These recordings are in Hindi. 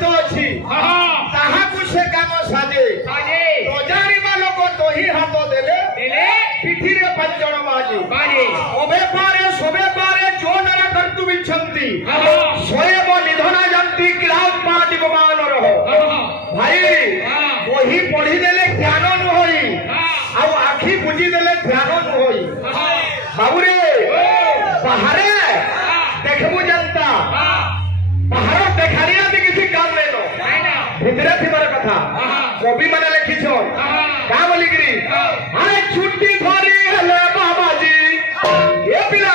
निमित्त अच्छी ताहा कुछ काम साजे तो जानिबा लोक तो ही हाथ देले पिठी रे पंचण बाजे ओबे पारे जो नर कर्तु बिछंती स्वयं निधना जंती क्लाउड पाटी भगवान रहो भाई वही पढ़ी देले ज्ञान न होई आउ आखी बुझी देले ध्यान न होई बाबू रे बाहरे देखबू जनता बाहर देखारिया भी किसी काम नहीं नो भितरे थिबार कथा कवि माने लिखिछो का बोली गिरी अरे छुट्टी धरी हेले बाबाजी ए पिला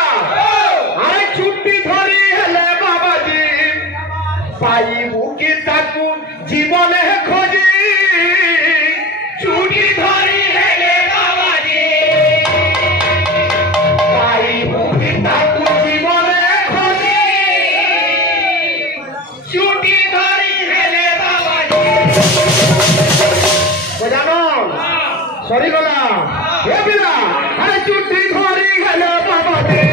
अरे छुट्टी धरी हेले बाबाजी पाइबू की ताकू जीवन है खोजी छुट्टी धरी हेले बाबाजी पाइबू की ताकू जीवन है खोजी छुट्टी धरी हेले बाबाजी बजानो सॉरी गला हे बिना अरे छुट्टी धरी हेले बाबाजी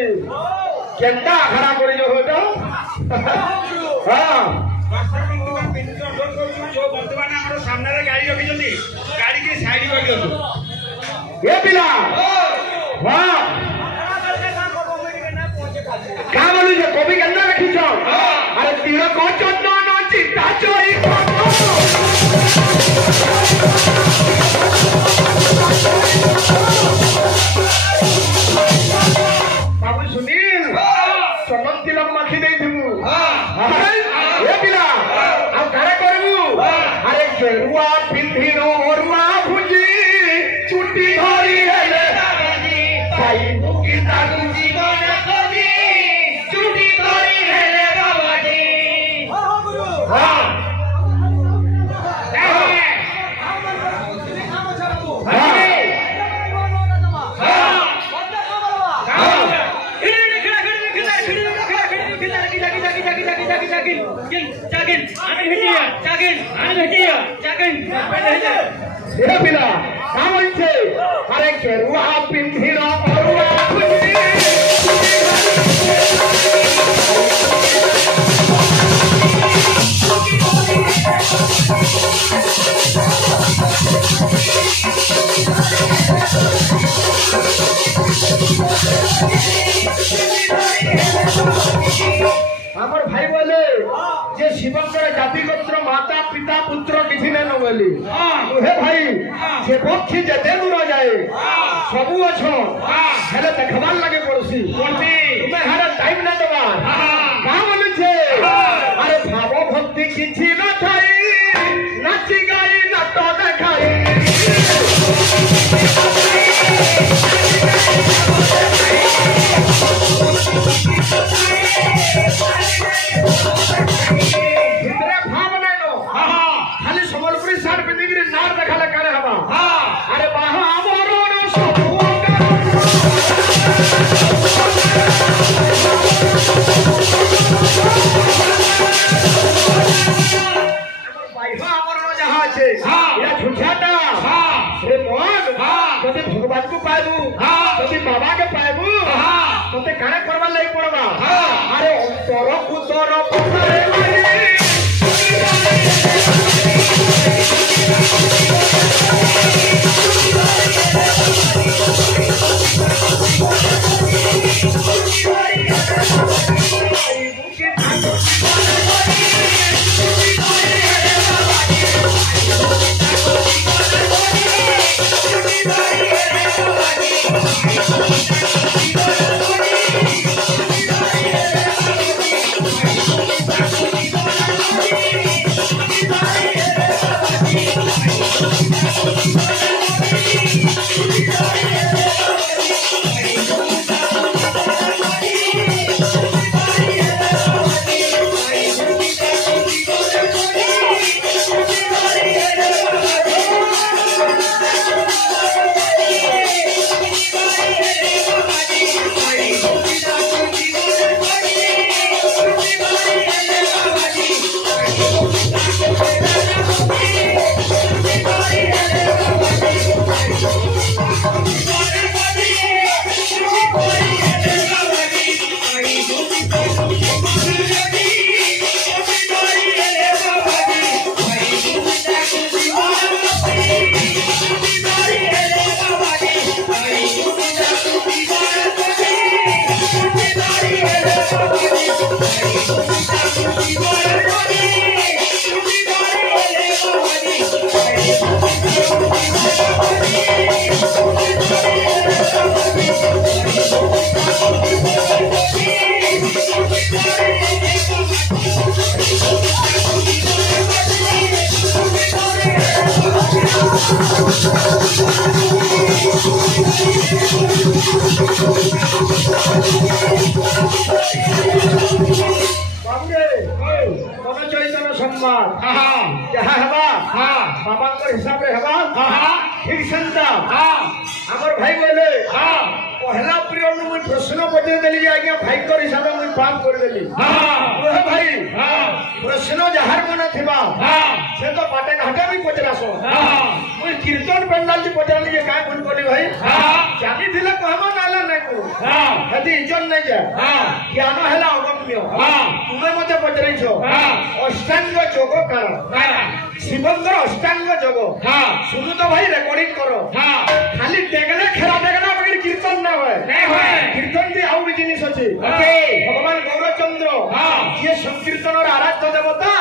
केंटा खड़ा कर जो हो तो हां जो वर्तमान हमर सामने रे गाड़ी रखी जल्दी गाड़ी के साइड कर दियो ए पिला हां का बोलू जे कवि केंटा रखी छ अरे तीर को चंदन चिता चोई बाबू सुनील चंदन तिलक माखी दे दिमु ए पिला आ करे करबू अरे गेरुआ पिंधिनो ओरुआ भुजी छुट्टी धरी हेले बाबाजी भाई मुकी ताकू जीवन खोजी छुट्टी धरी हेले बाबाजी हां गुरु हां पिला अरे केरुआ पिंधिनो ओरुआ हमर भाई बोले जे शिवंकर जाति गोत्र माता पिता पुत्र किसी ने न बोली हे भाई जे पक्षी जते दूर जाए सबु अछो हेले देखबार लागे पड़सी तुम्हें हर टाइम ना दबा का बोली छे अरे भाव भक्ति किछि न थाई नाची गाई नाट देखाई भितरे भाव लेनो खाली संबलपुरी सार पिंदिगिरी नार देखाले करे हवा अरे बाहा हमरो सब बाइहा हमरो जहां छे या झुठाटा रे मोहन जदि भगवान को पाइबू जदि बाबा के पाइबू तते काने करबा लई पड़बा सम्मान जहाँ हवा बाबा हिसाब रे हवा ठीक सेंता हमर भाई बोले पहला पीरियड में मुझे प्रश्न पचार देली आज्ञा भाई कर हिसाब में मुझे पास कर देली ओहे भाई प्रश्न जहार मन थिबा से तो बाटे घाटे भी पचरासो मुझे कीर्तन पेंडाल जी पचार ली काय भूल कोली भाई जानी थिले कहमा नाला नै को हदी इज्जत नै जा ज्ञान हैला अगम्य तुमे मते पचरैछो अष्टांग योग कारण शिवंकर अष्टांग योग सुनु तो भाई रेकॉर्डिंग करो खाली डेगले खेरा डेगला बगैर कीर्तन ना होय कीर्तन दी आउ जिनिस अछि भगवान गौरचंद्र ये संकीर्तन और आराध्य देवता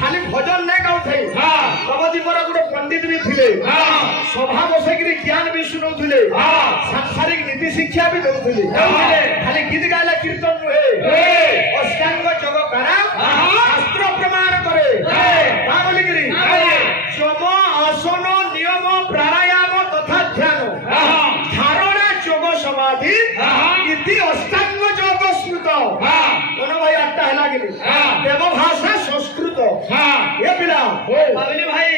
खाली भजन नै गाउथै नवदीपर गुटे पंडित भी थिले सभा बसेगिरी ज्ञान भी सुनौथिले सांसारिक नीति शिक्षा भी देउथिले खाली गीत गाइला कीर्तन नुहे अष्टांग योग करा शास्त्र प्रमाण करे का बोलिगिरी यम आसन नियम प्राणायाम तथा ध्यान धारणा योग समाधि इति अष्टांग योग स्मृत कोन भाई आटा हैला गिरी देव भाषा संस्कृत ये पिला बाबली भाई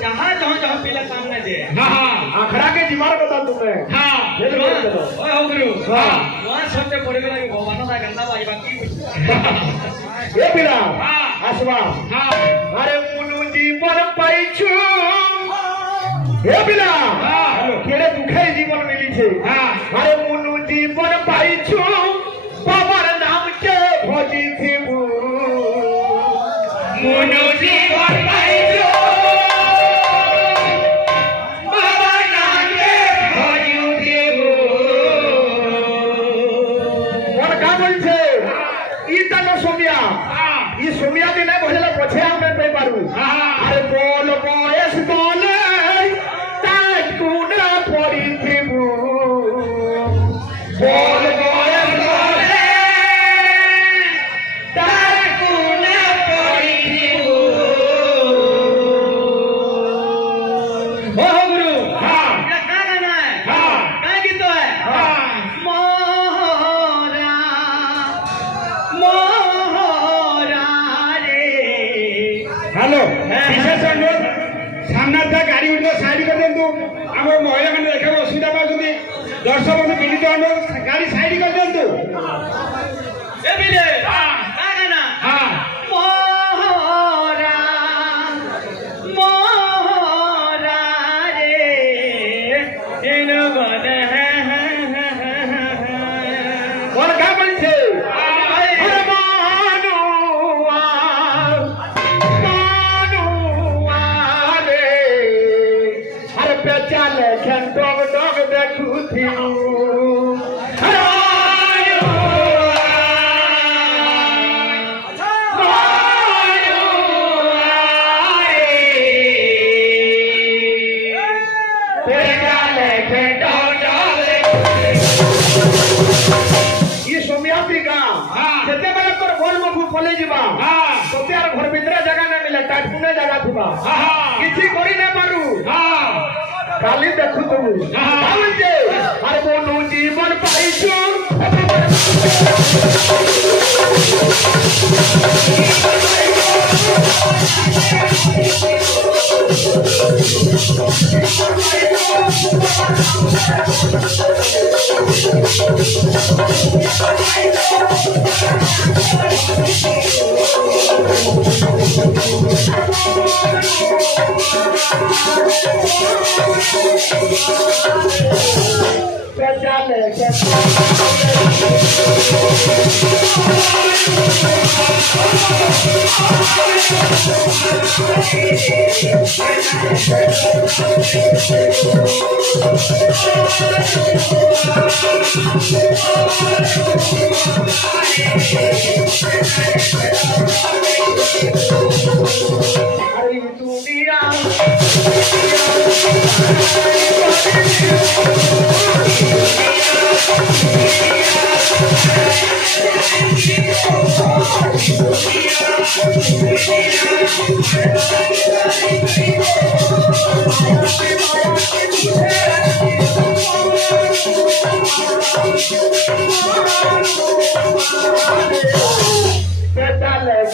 जहाँ पिला सामने दे आखड़ा के जिमार बता तुमने ओए हो गुरु वहां सबसे पड़े लगे भगवान दा गंदा भाई बाकी ये पिला आसवा अरे मुनु जीवन पाइछु ये पिला केड़े दुखे जीवन मिली छे अरे मुनु जीवन पाइछु बाबर नाम के भजी थिबु मुनु जीवन पाइछु सोमिया दिन भजला पछे हमें पे पारू अरे बोल बयस बोले ताज गुण पड़ी थिबु बोल बयस बोले ताज गुण पड़ी थिबु हो गुरु ये का गाना है का गीत है हेलो विशेष अनुरोध सामना था गाड़ी उठ साइड कर दिंतु आम महिला मैंने देखा असुविधा पाँच दर्शक बंधु विनीत अनुरोध गाड़ी साइड कर दिंतु घर भीतर जगह ना मिले टाटपुने जगह थिबा किछि करि ना पारू काली देखु तुम जे अरे मोनु जीवन पाइछु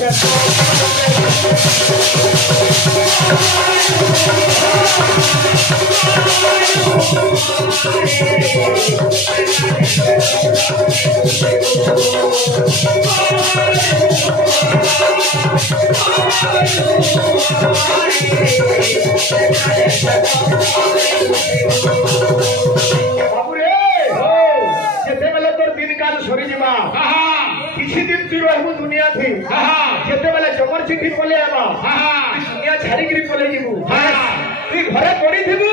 Let's go. किसी दिन तू रहू दुनिया थी जेते बेले जमर चिठी पले आबा दुनिया छाड़ी गिरी पले जीवु तू घरे पड़ी थिबु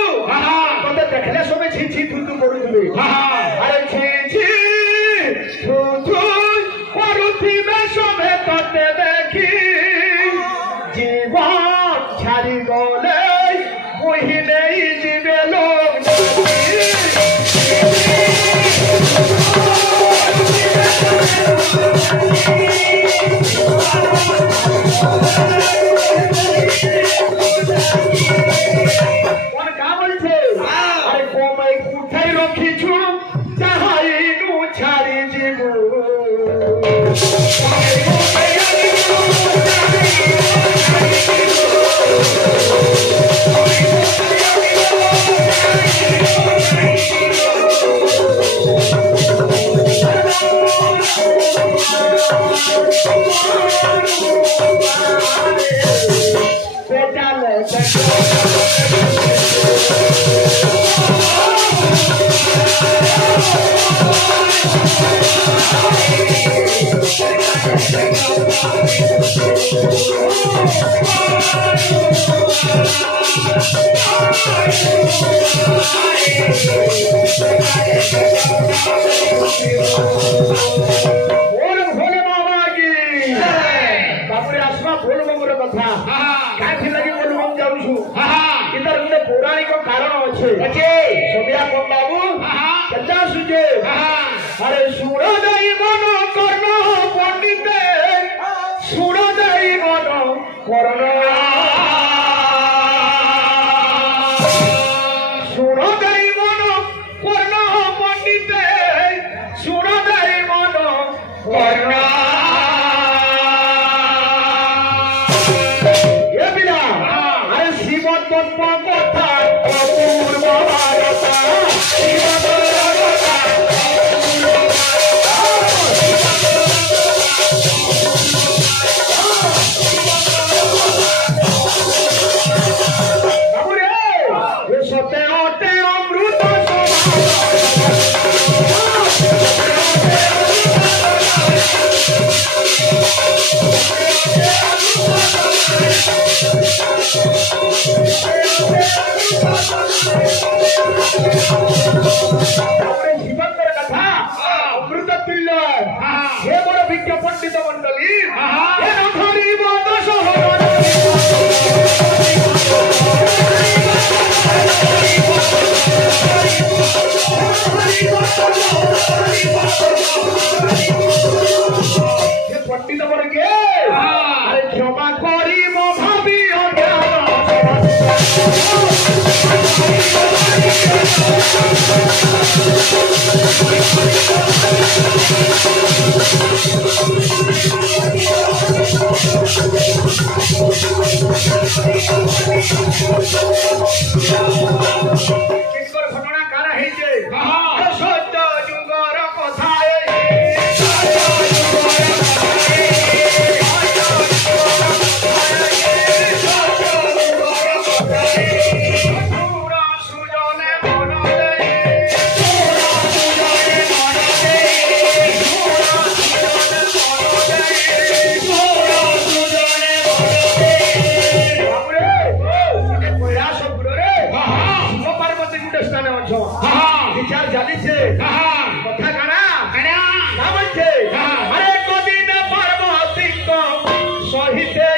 तते देखले सबे छी छी थू थू पडुथबे अरे छी छी थू थू पडुथिबे सबे तते देखी जीवन छाड़ी गले कोही नहीं जीवे लोग पौराणिक कारण अच्छे सोबिया कौन बाबू कच्चा सुझे अरे सुनो दई मन कर्ण पंडित सुनो दई मन कर्ण सुनो दई मन कर्ण पंडित सुनो दई मन कर्ण पंडित मंडली पंडित वर्गे अरे क्षमा करी मो भाभी घटना कारा ହେଇছে সত্য যুগর কথা विचार जाली से कथा काना ना बचे अरे कदिन पार्वती को सहिते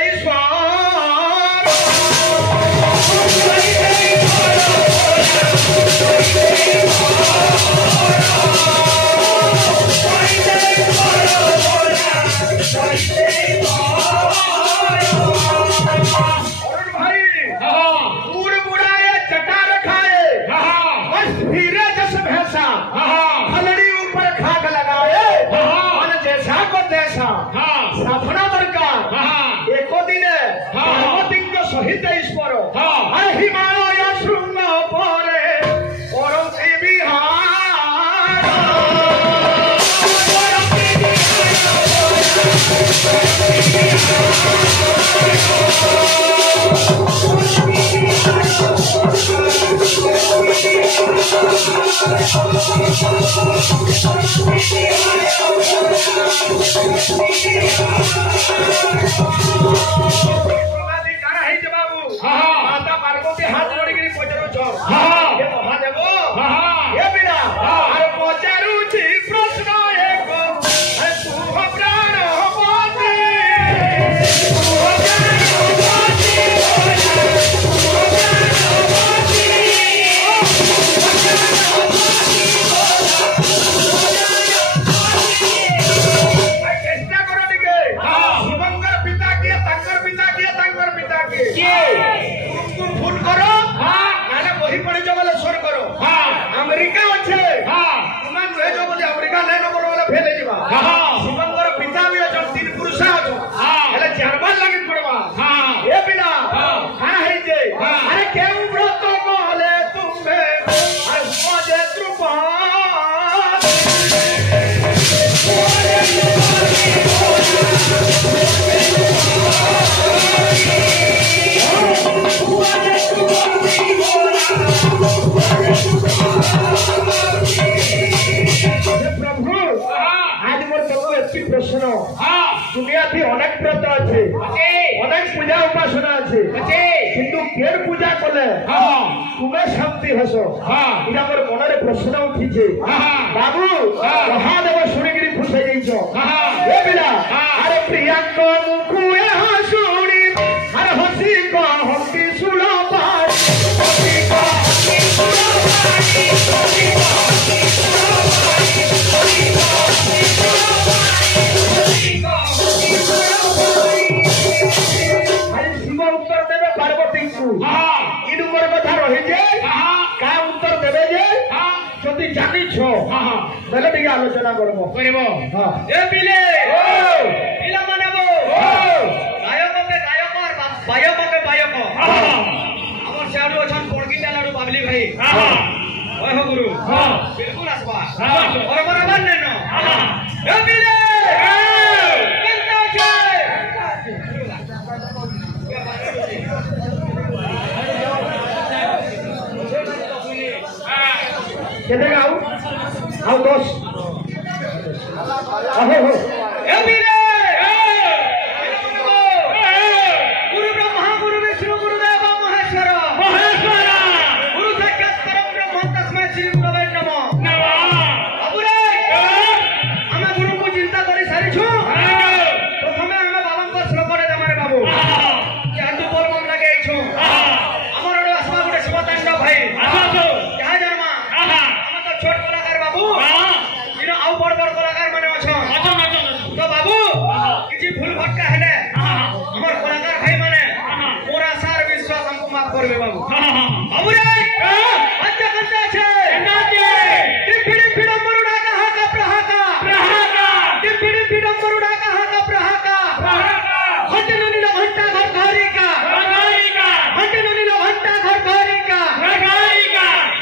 साधना दरकार एक दिन पार्वती सहित ईश्वर हिमालय शृंग परे परसी बिहार माता पार्वती हाथ जोड़ी पचारू छो महादेव ये बिना पचारू प्रश्न एक तुह प्राण चेष्टा करो टिके शिवंकर पिता किए तंकर पिता किए तंकर पिता किए तुम फुल करो नाले बही पड़े जो बोले स्वर करो अमेरिका अच्छे तुम नुहे जो बोले अमेरिका नहीं नो बोलो बोले फेले जीवा शिवंकर पिता भी अच्छे तीन पुरुष अच्छो हेले चारबार लगी पड़वा ये बिना खाना है जे अरे केउ व्रत कहले तुम्हे अरे मजे त्रुपा प्रभु आज मोर तको एति प्रश्न दुनिया थी अनेक व्रत अच्छे अनेक पूजा उपासना अच्छे किंतु केर पूजा कले तुम्हें शांति हसो इना मोर मनरे प्रश्न उठिछे बाबू महादेव सुनिगिरी खुश हो जाइछो ए बिला अरे प्रियंक मुखुए हसुनी अरे हसी को हसी सुनो पार हसी को हसी सुनो पार हसी को हसी सुनो पार हसी को हसी सुनो पार हसी को हसी सुनो पार अरे शिव उत्तर देवे पार्वती को इन मोर कथा रही जे का उत्तर देवे जे যদি জানিছো তাহলে টিকে আলোচনা করব হাঁ এ বিলে বিলা মানাবো গায়ককে গায়কর বায়ককে বায়ক আমার সেআডু অছন পড়কিটা লাডু বাবলি ভাই ওই হো গুরু বিলকুল আসবা और बराबर नै न এ বিলে কেনতে আছে केते गाऊ आओ दोस आहो हो ए बिले गुरु ब्रह्मा गुरु विष्णु गुरु देव महेश्वर गुरु साक्षात परम ब्रह्म तस्मै श्री गुरवे नमः अबुरे आमे गुरु को चिंता करि सारी छु प्रथमे आमे बाबा को श्लोक रे दमारे बाबू कि आज बोल मम लागे छु हमर ओडे असमा गुटे शिवतांडव भाई क्या जरमा छोट कलाकार बाबू इन आउ बड़ बड़ कलाकार माने अछन तो बाबू किछि भूल भटका हेले हमर कलाकार भाई माने पूरा सार विश्वास हमको माफ करबे बाबू बाबू रे आज कंते छे टिपिडी फिडम मरुडा कहा का प्रहाका टिपिडी फिडम मरुडा कहा का प्रहाका हटन नीलो घंटा घर घरिका हटन नीलो घंटा घर घरिका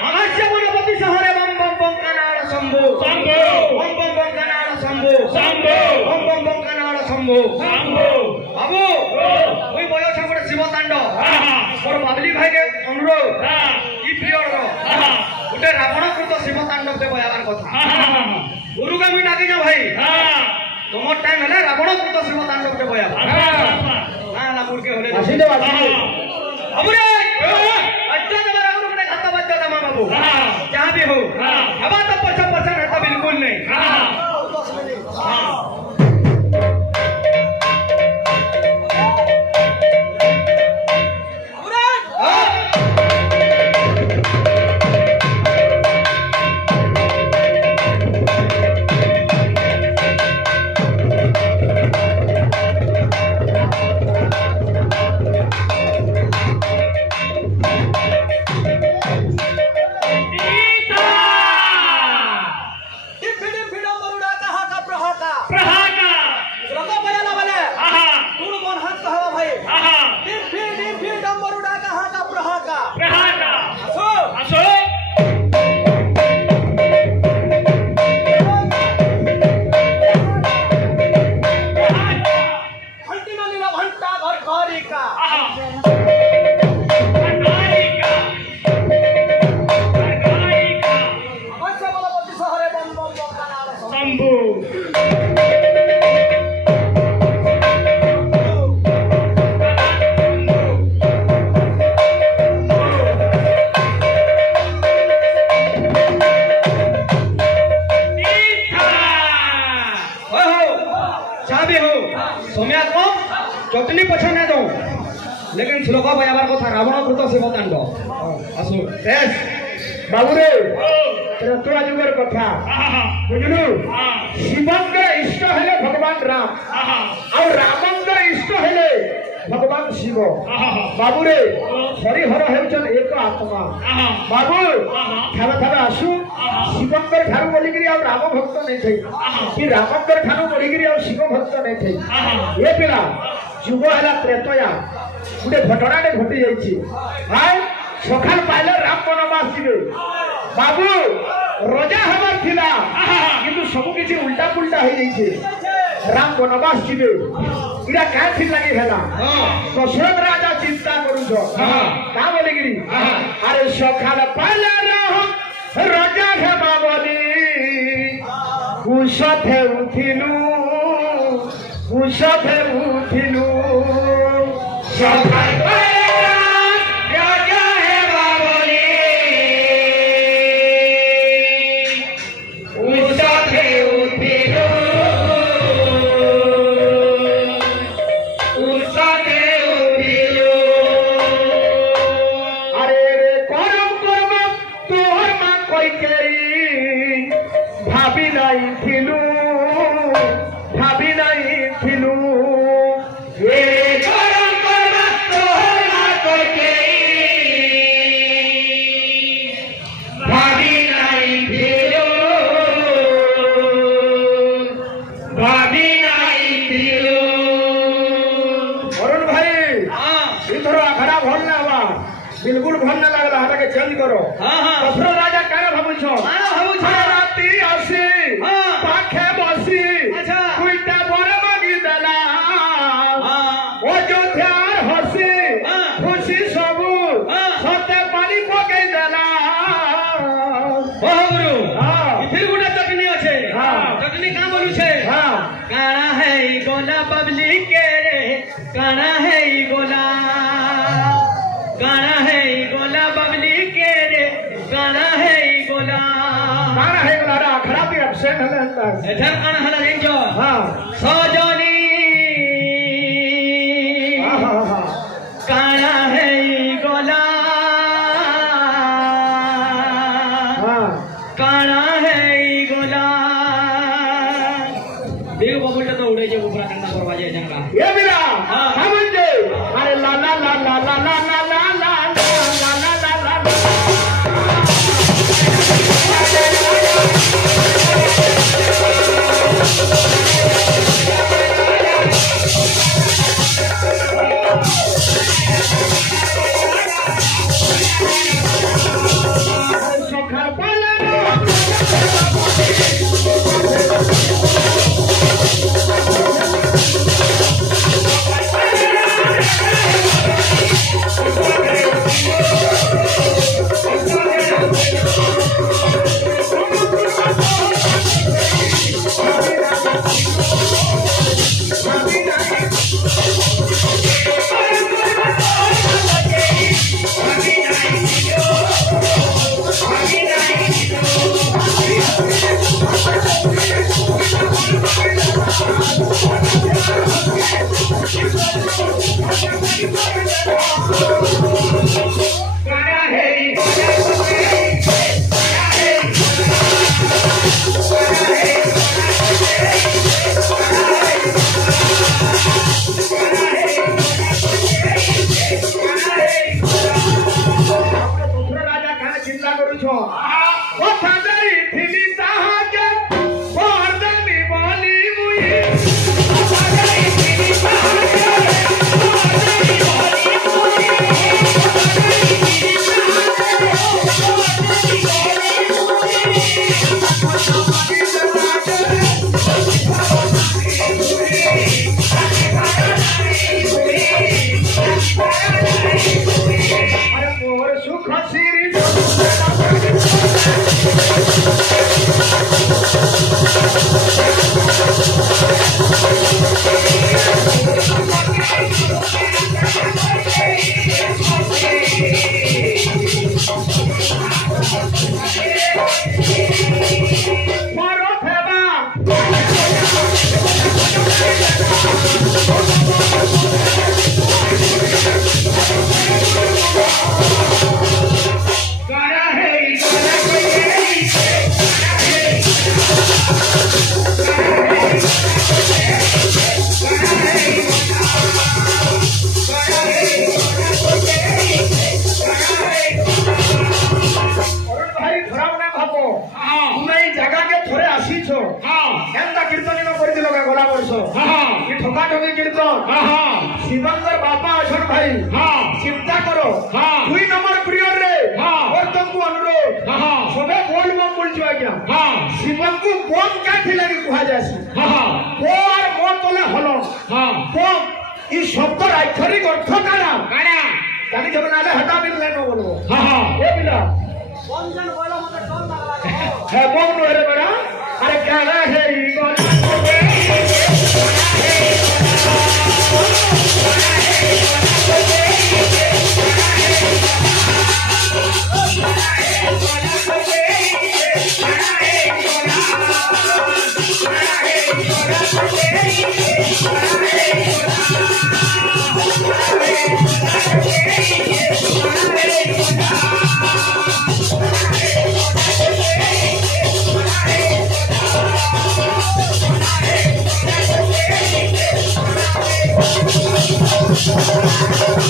अवश्य मनपति शहरे शंभु शंभु बम बम बम कनाड़ शंभु शंभु बम बम बम कनाड़ शंभु शंभु बाबू ओई बयो छगड़ शिव तांडव और बाबली भाई के अनुरोध ई पियर रो उटे रावण कृत शिव तांडव दे बयार कथा गुरु का मी डाकी जा भाई तुमर टाइम हले रावण कृत शिव तांडव दे बयार ना ना मुर्गे होले आसी दे बाबू रे अच्छा जरा गुरु ने खाता बच्चा दमा बाबू जहां भी हो अब तो 50% है तो बिल्कुल नहीं चाबी हो समय को चटनी पछने दो लेकिन श्लोक बयाबार कथा रावण कृत शिवकांड आसु बेस बाबू रे त्रेतया जुगर कथा बुझलु शिवंकर इष्ट हेले भगवान राम और रामंकर इष्ट हेले भगवान शिव बाबू रे हरिहर हेउचन एक आत्मा बाबू थावे थावे आसु शिवंकर ठारू बोलिकरी और राम भक्त नहीं थई कि रामंकर ठारू बोलिकरी और शिव भक्त नहीं थई ए पिला जुग हला त्रेतया गुटे घटनाटे घटी जाइछि हाय सखाल पाइले राम वनवास जीवे बाबू रजा हमार थिला किंतु सब किछि उल्टा पुल्टा हो जाइछे राम वनवास जीवे इरा का थी लगी हेला दशरथ राजा चिंता करू छो का बोले गिरी अरे सखाल पाइले राम रजा हेबा बोली कुशथे उठिलु सखाल बिल्कुल भल न लगला हटा के चेंज करो दशरथ राजा काहे भाबुछो राती आसी पाखे बसी कुइटा बरे मागी देला अयोध्यार हसी खुशी सबु सते पानी पकई देला ओ गुरु फिर गुडा चटनी আছে चटनी का बोलू छे काना है गोला बबली के रे काना है गोला गाना है गोला बबली के रे गाना है गोला खड़ा भी एब्सेंट है अंदर इधर काना हला रेंजो सजनी गाना है गोला गाना है गोला देव बबुल तो उड़े जे ऊपर करना करवा जाए जंगा ये बिरा हम जे अरे ला ला ला ला ला ला Okay. ढोगी कीर्तन शिवंकर बापा अछन भाई चिंता करो 2 नंबर पीरियड रे और तुमको अनुरोध सबे बोल बम बोल जो आज्ञा शिवं को बम क्या थिला कि कुहा जासी को और मो तले हलो बम ई शब्द अक्षरिक अर्थ काना कानी जब नाले हटा बिन लेनो बोलो ए बिला बम जन बोलो मते कौन लागला है बम नो रे बड़ा अरे क्या है ई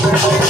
Thank you.